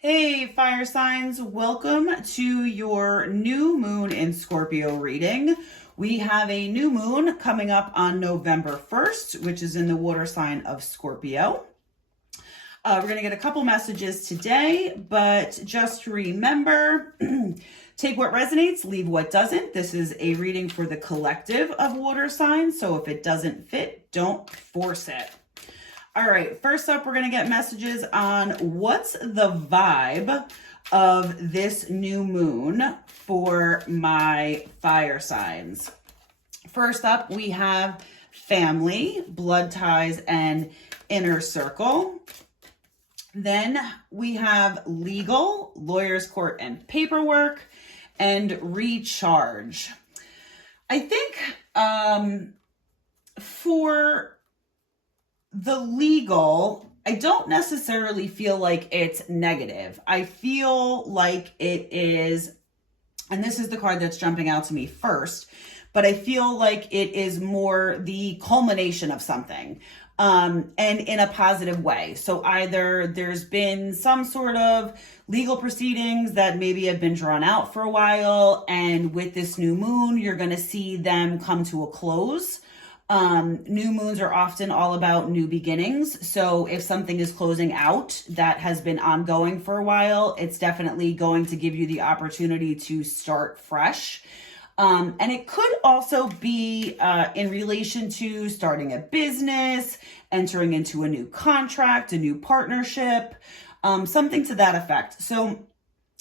Hey, fire signs, welcome to your new moon in Scorpio reading. We have a new moon coming up on November 1st, which is in the water sign of Scorpio. We're going to get a couple messages today, but just remember, take what resonates, leave what doesn't. This is a reading for the collective of water signs, so if it doesn't fit, don't force it. All right, first up, we're going to get messages on what's the vibe of this new moon for my fire signs. First up, we have family, blood ties, and inner circle. Then we have legal, lawyer's court, and paperwork, and recharge. I think for the legal, I don't necessarily feel like it's negative. I feel like it is, and this is the card that's jumping out to me first, but I feel like it is more the culmination of something, and in a positive way. So either there's been some sort of legal proceedings that maybe have been drawn out for a while, and with this new moon, you're going to see them come to a close. New moons are often all about new beginnings. So if something is closing out that has been ongoing for a while, it's definitely going to give you the opportunity to start fresh. And it could also be in relation to starting a business, entering into a new contract, a new partnership, something to that effect. So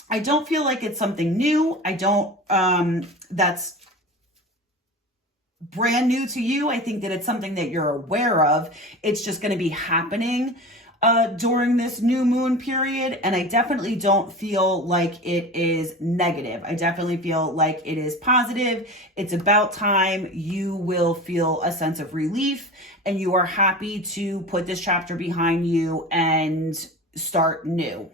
I don't feel like it's something new. I don't, that's brand new to you. I think that it's something that you're aware of. It's just going to be happening during this new moon period. And I definitely don't feel like it is negative. I definitely feel like it is positive. It's about time. You will feel a sense of relief and you are happy to put this chapter behind you and start new.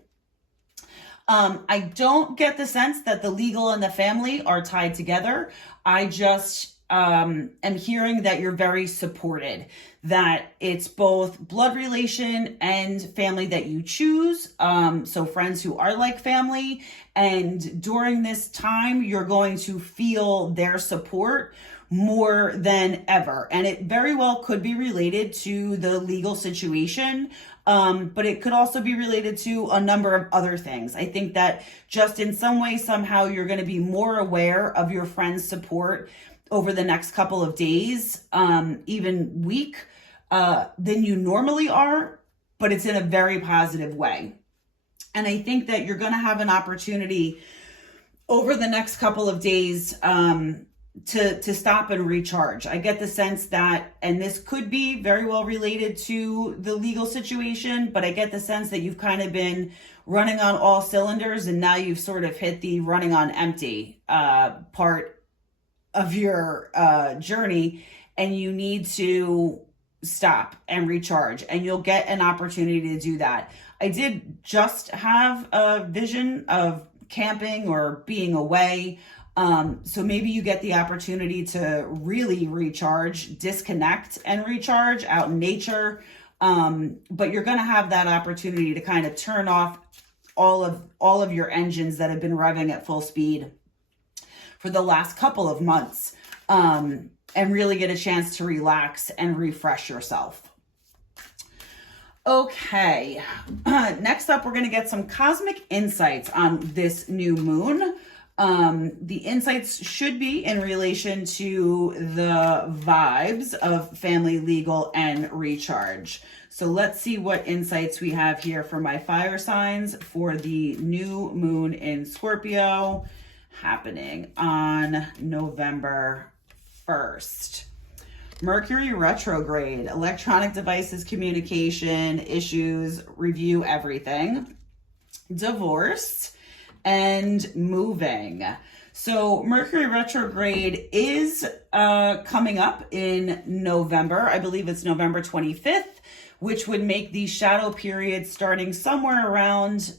I don't get the sense that the legal and the family are tied together. I just am hearing that you're very supported, that it's both blood relation and family that you choose. So friends who are like family, and during this time, you're going to feel their support more than ever. And it very well could be related to the legal situation. But it could also be related to a number of other things. I think that just in some way, somehow, you're going to be more aware of your friends' support over the next couple of days, even week, than you normally are, but it's in a very positive way. And I think that you're going to have an opportunity over the next couple of days to stop and recharge. I get the sense that, and this could be very well related to the legal situation, but I get the sense that you've kind of been running on all cylinders and now you've sort of hit the running on empty part of your journey, and you need to stop and recharge, and you'll get an opportunity to do that. I did just have a vision of camping or being away. So maybe you get the opportunity to really recharge, disconnect and recharge out in nature. But you're going to have that opportunity to kind of turn off all of your engines that have been revving at full speed for the last couple of months, and really get a chance to relax and refresh yourself. Okay, next up, we're going to get some cosmic insights on this new moon. The insights should be in relation to the vibes of family, legal, and recharge. So let's see what insights we have here for my fire signs for the new moon in Scorpio, happening on November 1st. Mercury retrograde, electronic devices, communication issues, review everything, divorce, and moving. So Mercury retrograde is coming up in November. I believe it's November 25th, which would make the shadow period starting somewhere around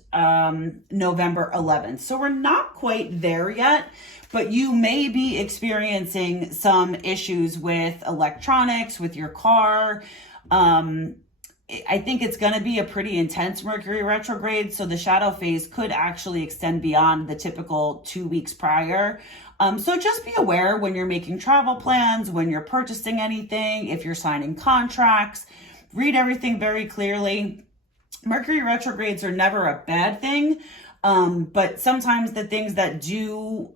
November 11th. So we're not quite there yet, but you may be experiencing some issues with electronics, with your car, I think it's going to be a pretty intense Mercury retrograde. So the shadow phase could actually extend beyond the typical 2 weeks prior. So just be aware when you're making travel plans, when you're purchasing anything, if you're signing contracts, read everything very clearly. Mercury retrogrades are never a bad thing. But sometimes the things that do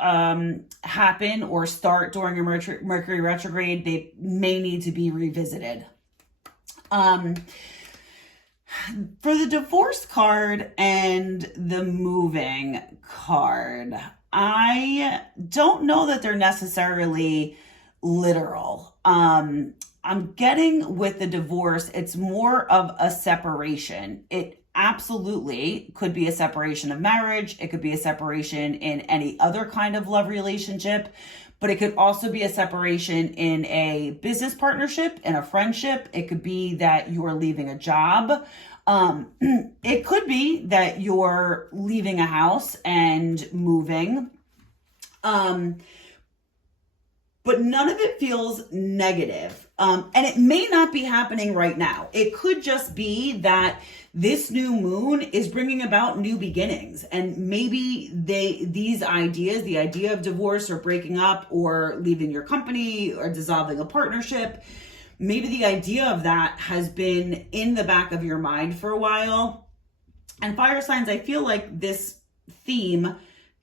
happen or start during a Mercury retrograde, they may need to be revisited. For the divorce card and the moving card, I don't know that they're necessarily literal. I'm getting with the divorce, it's more of a separation. It absolutely could be a separation of marriage. It could be a separation in any other kind of love relationship, but it could also be a separation in a business partnership, in a friendship. It could be that you're leaving a job. It could be that you're leaving a house and moving. But none of it feels negative. And it may not be happening right now. It could just be that this new moon is bringing about new beginnings. And maybe these ideas, the idea of divorce or breaking up or leaving your company or dissolving a partnership, maybe the idea of that has been in the back of your mind for a while. And fire signs, I feel like this theme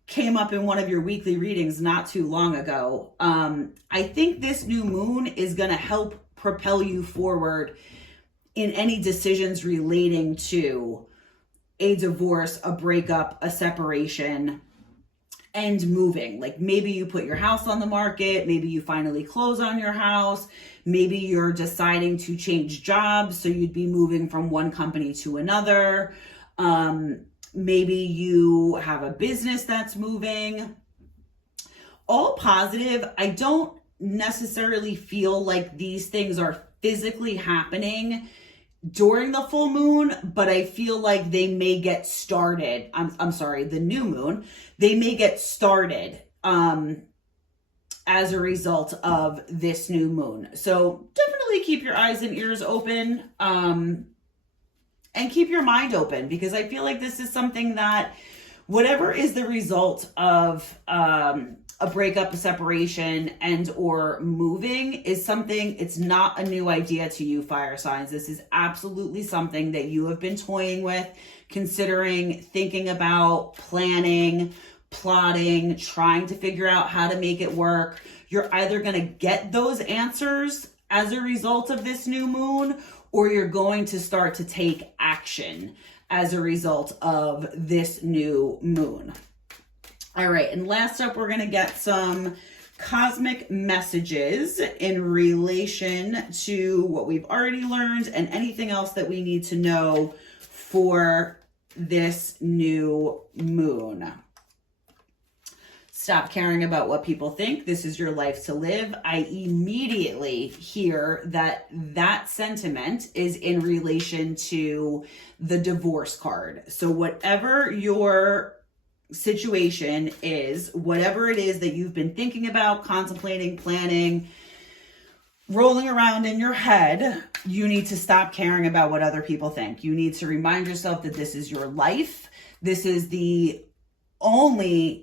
came up in one of your weekly readings not too long ago. I think this new moon is going to help propel you forward in any decisions relating to a divorce, a breakup, a separation, and moving. Like maybe you put your house on the market, maybe you finally close on your house, maybe you're deciding to change jobs, so you'd be moving from one company to another. Maybe you have a business that's moving. All positive. I don't necessarily feel like these things are physically happening during the full moon, but I feel like they may get started. I'm sorry, the new moon. They may get started as a result of this new moon. So definitely keep your eyes and ears open. And keep your mind open, because I feel like this is something that whatever is the result of a breakup, a separation, and or moving is something, it's not a new idea to you, fire signs. This is absolutely something that you have been toying with, considering, thinking about, planning, plotting, trying to figure out how to make it work. You're either going to get those answers as a result of this new moon, or you're going to start to take action as a result of this new moon. All right, and last up, we're going to get some cosmic messages in relation to what we've already learned and anything else that we need to know for this new moon. Stop caring about what people think. This is your life to live. I immediately hear that that sentiment is in relation to the divorce card. So whatever your situation is, whatever it is that you've been thinking about, contemplating, planning, rolling around in your head, you need to stop caring about what other people think. You need to remind yourself that this is your life. This is the only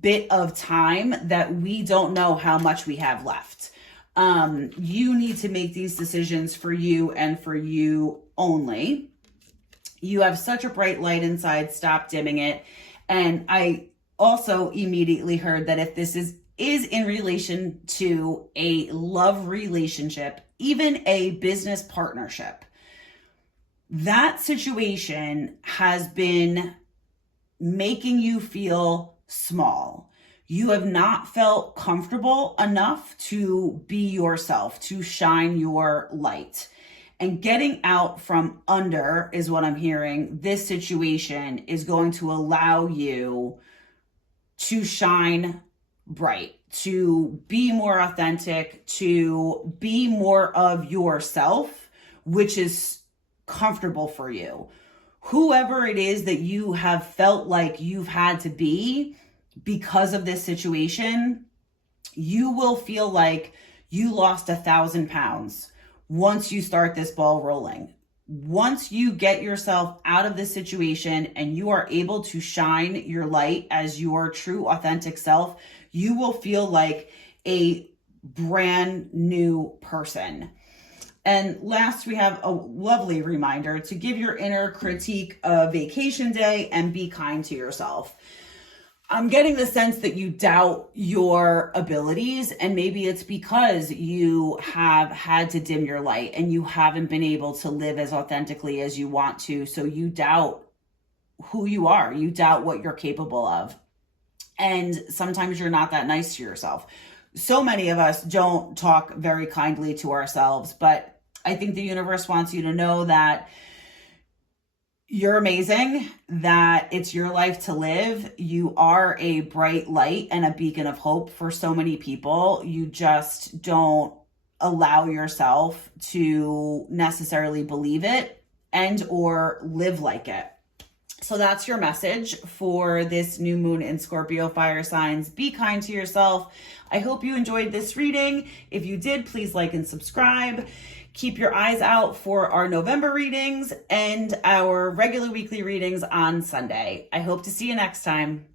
bit of time that we don't know how much we have left. You need to make these decisions for you and for you only. You have such a bright light inside. Stop dimming it. And I also immediately heard that if this is in relation to a love relationship, even a business partnership, that situation has been making you feel small. You have not felt comfortable enough to be yourself, to shine your light. And getting out from under is what I'm hearing. This situation is going to allow you to shine bright, to be more authentic, to be more of yourself, which is comfortable for you. Whoever it is that you have felt like you've had to be because of this situation, you will feel like you lost 1,000 pounds once you start this ball rolling. once you get yourself out of this situation and you are able to shine your light as your true authentic self, you will feel like a brand new person. And last, we have a lovely reminder to give your inner critique a vacation day and be kind to yourself. I'm getting the sense that you doubt your abilities, and maybe it's because you have had to dim your light and you haven't been able to live as authentically as you want to. So you doubt who you are, you doubt what you're capable of. And sometimes you're not that nice to yourself. So many of us don't talk very kindly to ourselves, but I think the universe wants you to know that you're amazing, that it's your life to live. You are a bright light and a beacon of hope for so many people. You just don't allow yourself to necessarily believe it and or live like it. So that's your message for this new moon in Scorpio fire signs. Be kind to yourself. I hope you enjoyed this reading. If you did, please like and subscribe. Keep your eyes out for our November readings and our regular weekly readings on Sunday. I hope to see you next time.